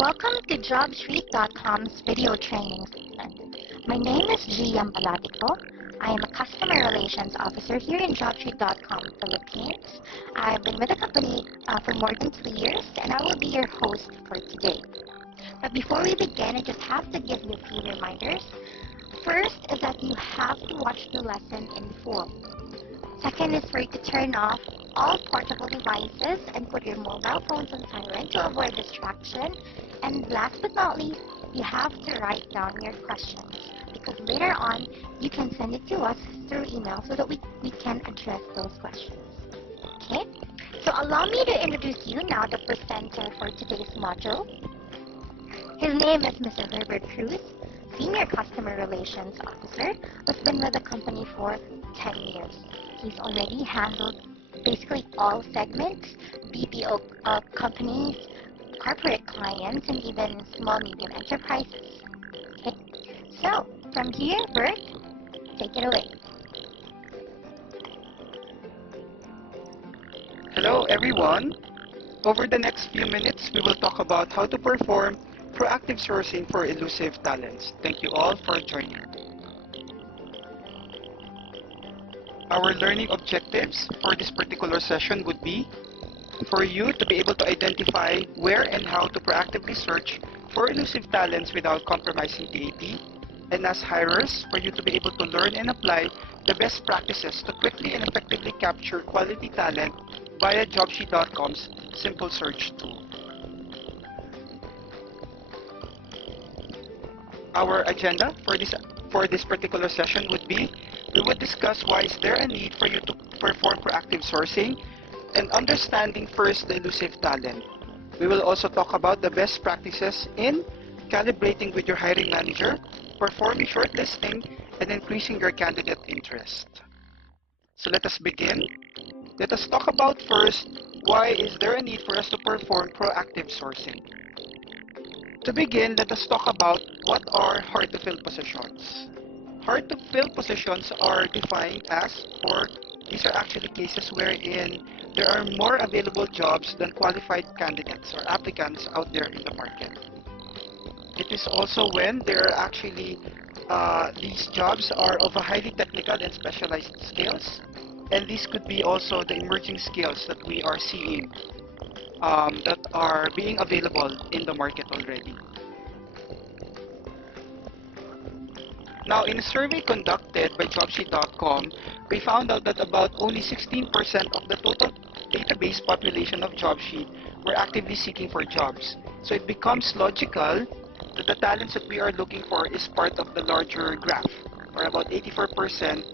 Welcome to JobStreet.com's video training session. My name is G. Yambalatico. I am a Customer Relations Officer here in JobStreet.com Philippines. I've been with the company for more than 3 years, and I will be your host for today. But before we begin, I just have to give you a few reminders. First is that you have to watch the lesson in full. Second is for you to turn off all portable devices and put your mobile phones on silent to avoid distraction. And last but not least, you have to write down your questions because later on you can send it to us through email so that we can address those questions. Okay? So allow me to introduce you now the presenter for today's module. His name is Mr. Herbert Cruz, Senior Customer Relations Officer, who's been with the company for 10 years. He's already handled basically all segments, BPO companies, corporate clients, and even small-medium enterprises. Okay, so from here, Bert, take it away. Hello everyone. Over the next few minutes, we will talk about how to perform proactive sourcing for elusive talents. Thank you all for joining. Our learning objectives for this particular session would be for you to be able to identify where and how to proactively search for elusive talents without compromising TAT, and as hirers, for you to be able to learn and apply the best practices to quickly and effectively capture quality talent via JobSheet.com's simple search tool. Our agenda for this particular session would be we would discuss why is there a need for you to perform proactive sourcing and understanding first the elusive talent. We will also talk about the best practices in calibrating with your hiring manager, performing shortlisting, and increasing your candidate interest. So let us begin. Let us talk about first why is there a need for us to perform proactive sourcing. To begin, let us talk about what are hard-to-fill positions. Hard-to-fill positions are defined as, or these are actually cases wherein there are more available jobs than qualified candidates or applicants out there in the market. It is also when there are actually these jobs are of a highly technical and specialized skills, and these could be also the emerging skills that we are seeing that are being available in the market already. Now, in a survey conducted by JobSheet.com, we found out that about only 16% of the total database population of JobSheet were actively seeking for jobs. So it becomes logical that the talents that we are looking for is part of the larger graph, or about 84%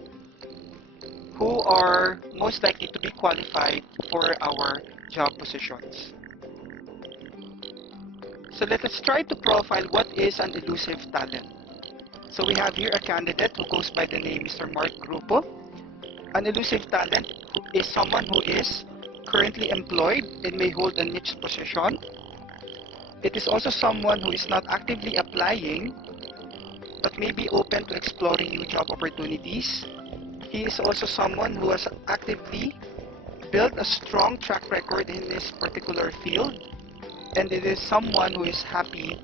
who are most likely to be qualified for our job positions. So let us try to profile what is an elusive talent. So we have here a candidate who goes by the name Mr. Mark Grupo. An elusive talent is someone who is currently employed and may hold a niche position. It is also someone who is not actively applying but may be open to exploring new job opportunities. He is also someone who has actively built a strong track record in this particular field, and it is someone who is happy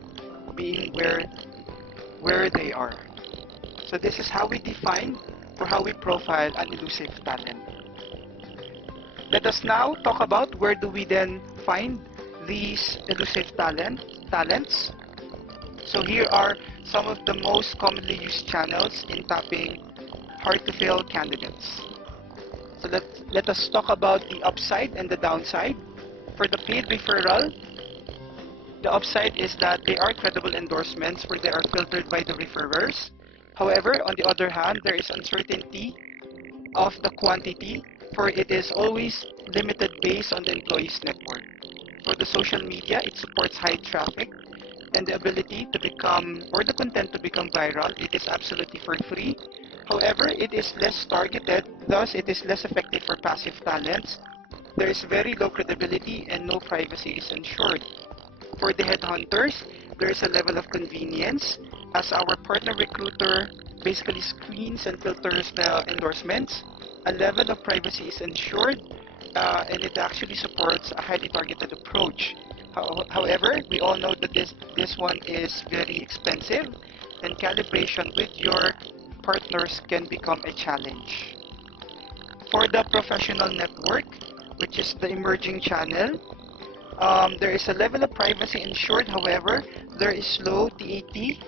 being where they are. So this is how we define or how we profile an elusive talent. Let us now talk about where do we then find these elusive talents. So here are some of the most commonly used channels in tapping hard-to-fill candidates. So let us talk about the upside and the downside. For the paid referral, the upside is that they are credible endorsements where they are filtered by the referrers. However, on the other hand, there is uncertainty of the quantity, for it is always limited based on the employee's network. For the social media, it supports high traffic and the ability to become, or the content to become viral. It is absolutely for free. However, it is less targeted, thus it is less effective for passive talents. There is very low credibility and no privacy is ensured. For the headhunters, there is a level of convenience as our partner recruiter basically screens and filters the endorsements. A level of privacy is ensured and it actually supports a highly targeted approach. However, we all know that this one is very expensive, and calibration with your partners can become a challenge. For the professional network, which is the emerging channel, there is a level of privacy ensured. However, there is low TAT,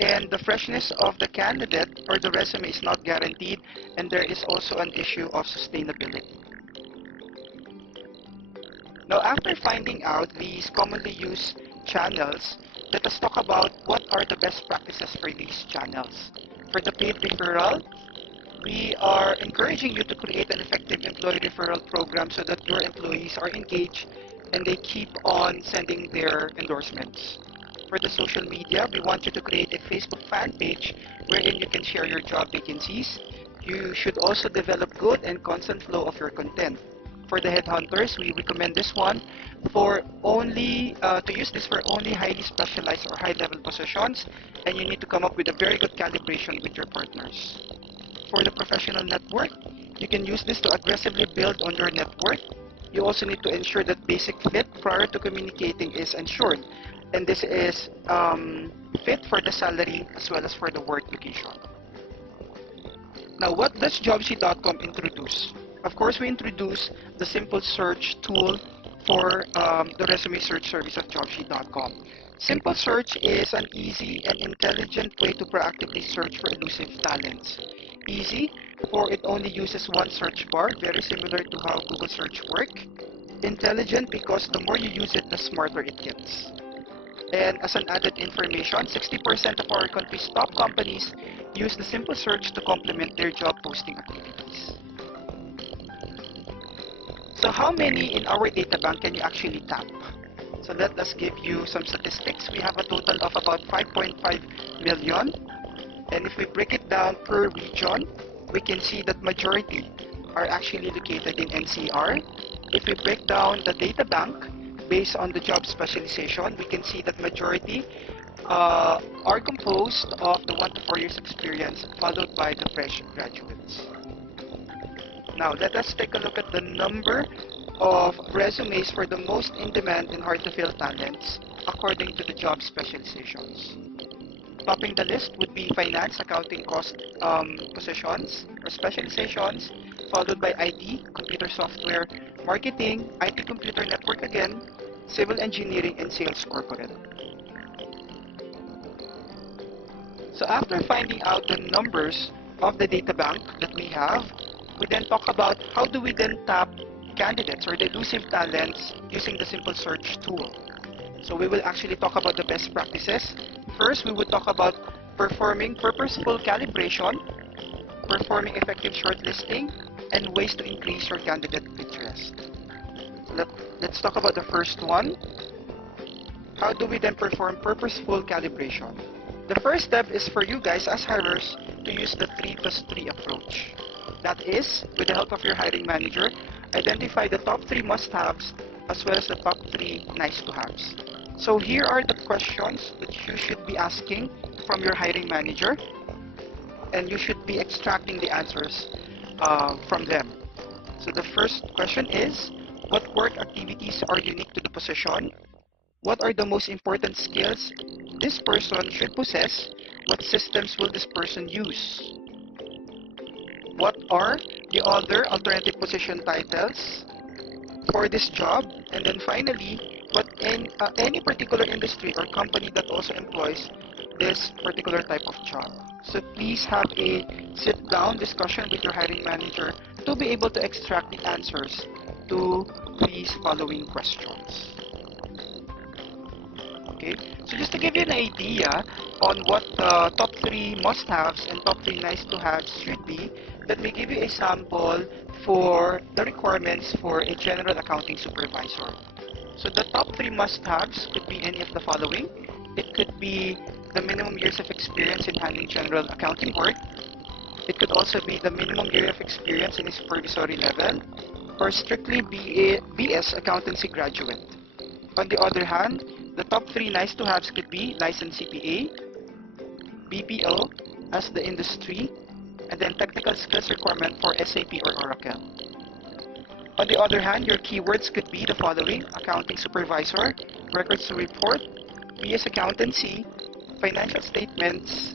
and the freshness of the candidate or the resume is not guaranteed, and there is also an issue of sustainability. Now, after finding out these commonly used channels, let us talk about what are the best practices for these channels. For the paid referral, we are encouraging you to create an effective employee referral program so that your employees are engaged and they keep on sending their endorsements. For the social media, we want you to create a Facebook fan page wherein you can share your job vacancies. You should also develop good and constant flow of your content. For the headhunters, we recommend this one for only to use this for only highly specialized or high-level positions, and you need to come up with a very good calibration with your partners. For the professional network, you can use this to aggressively build on your network. You also need to ensure that basic fit prior to communicating is ensured, and this is fit for the salary as well as for the work location. Now, what does Jobsheet.com introduce? Of course, we introduce the simple search tool for the resume search service of Jobsheet.com. Simple search is an easy and intelligent way to proactively search for elusive talents. Easy, for it only uses one search bar, very similar to how Google search works. Intelligent, because the more you use it, the smarter it gets. And as an added information, 60% of our country's top companies use the simple search to complement their job posting activities. So how many in our data bank can you actually tap? So let us give you some statistics. We have a total of about 5.5 million. And if we break it down per region, we can see that majority are actually located in NCR. If we break down the data bank based on the job specialization, we can see that majority are composed of the 1 to 4 years experience, followed by the fresh graduates. Now, let us take a look at the number of resumes for the most in-demand and hard-to-fill talents according to the job specializations. Topping the list would be finance, accounting, cost positions or specializations, followed by IT, computer software, marketing, IT computer network again, civil engineering, and sales corporate. So after finding out the numbers of the data bank that we have, we then talk about how do we then tap candidates or the elusive talents using the simple search tool. So we will actually talk about the best practices. First, we would talk about performing purposeful calibration, performing effective shortlisting, and ways to increase your candidate interest. Let's talk about the first one. How do we then perform purposeful calibration? The first step is for you guys as hirers to use the 3+3 approach. That is, with the help of your hiring manager, identify the top 3 must-haves as well as the top 3 nice-to-haves. So here are the questions that you should be asking from your hiring manager, and you should be extracting the answers from them. So the first question is, what work activities are unique to the position? What are the most important skills this person should possess? What systems will this person use? What are the other alternative position titles for this job? And then finally, what any particular industry or company that also employs this particular type of job. So please have a sit-down discussion with your hiring manager to be able to extract the answers to these following questions. Okay, so just to give you an idea on what the top 3 must-haves and top 3 nice-to-haves should be, let me give you a sample for the requirements for a general accounting supervisor. So the top 3 must-haves could be any of the following. It could be the minimum years of experience in handling general accounting work. It could also be the minimum year of experience in a supervisory level, or strictly BS accountancy graduate. On the other hand, the top 3 nice-to-haves could be licensed CPA, BPO as the industry, and then technical skills requirement for SAP or Oracle. On the other hand, your keywords could be the following: accounting supervisor, records to report, PS accountancy, financial statements,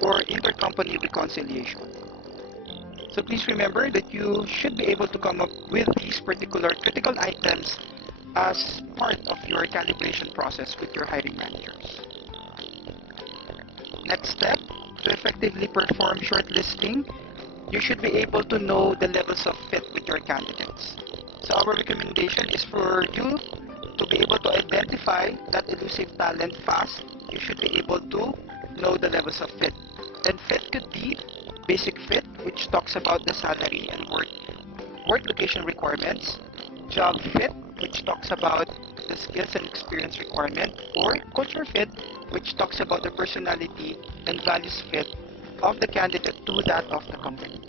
or intercompany reconciliation. So please remember that you should be able to come up with these particular critical items as part of your calibration process with your hiring managers. Next step, to effectively perform shortlisting, you should be able to know the levels of fit with your candidates. So our recommendation is for you to be able to identify that elusive talent fast. You should be able to know the levels of fit. And fit could be basic fit, which talks about the salary and work location requirements, job fit, which talks about the skills and experience requirement, or culture fit, which talks about the personality and values fit of the candidate to that of the company.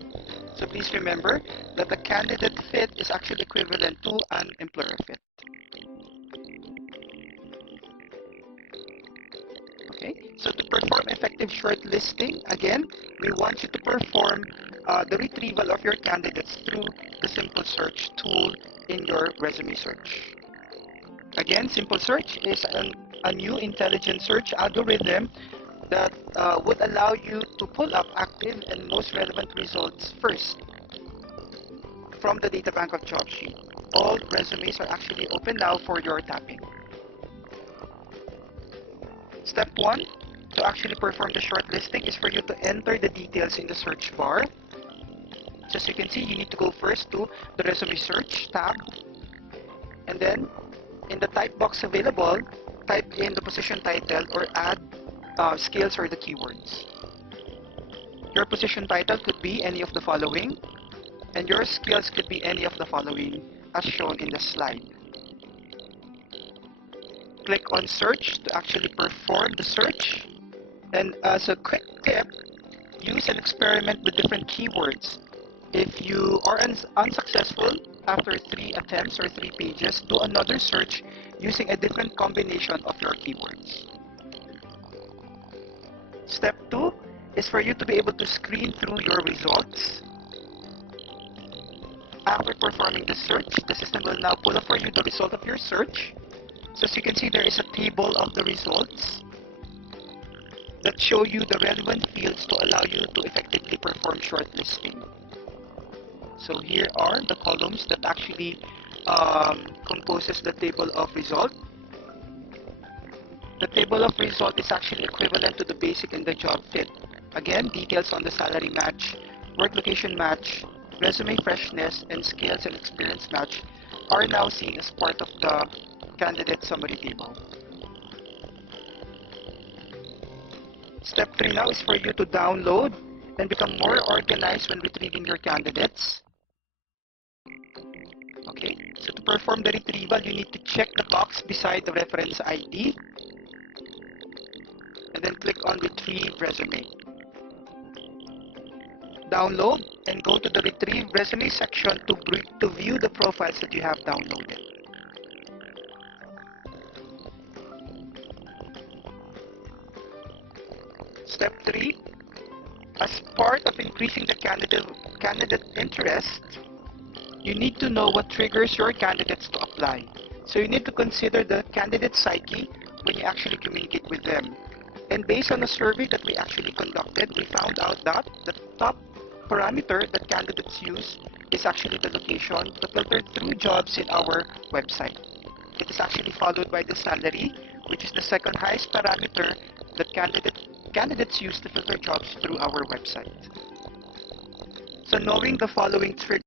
So please remember that the candidate fit is actually equivalent to an employer fit. Okay, so to perform effective shortlisting, again, we want you to perform the retrieval of your candidates through the Simple Search tool in your resume search. Again, Simple Search is a new intelligent search algorithm that would allow you to pull up active and most relevant results first from the data bank of JobSheet. All resumes are actually open now for your tapping. Step 1, to actually perform the shortlisting, is for you to enter the details in the search bar. So as you can see, you need to go first to the resume search tab, and then in the type box available, type in the position title or add skills or the keywords. Your position title could be any of the following, and your skills could be any of the following as shown in the slide. Click on search to actually perform the search, and as a quick tip, use an experiment with different keywords. If you are unsuccessful after 3 attempts or 3 pages, do another search using a different combination of your keywords. Step 2 is for you to be able to screen through your results. After performing the search, the system will now pull up for you the result of your search. So as you can see, there is a table of the results that show you the relevant fields to allow you to effectively perform shortlisting. So here are the columns that actually composes the table of result. The table of result is actually equivalent to the basic and the job fit. Again, details on the salary match, work location match, resume freshness, and skills and experience match are now seen as part of the candidate summary table. Step 3 now is for you to download and become more organized when retrieving your candidates. Okay, so to perform the retrieval, you need to check the box beside the reference ID and then click on Retrieve Resume. Download and go to the Retrieve Resume section to view the profiles that you have downloaded. Step 3, as part of increasing the candidate interest, you need to know what triggers your candidates to apply. So you need to consider the candidate psyche when you actually communicate with them. And based on a survey that we actually conducted, we found out that the top parameter that candidates use is actually the location to filter through jobs in our website. It is actually followed by the salary, which is the second highest parameter that candidates use to filter jobs through our website. So knowing the following triggers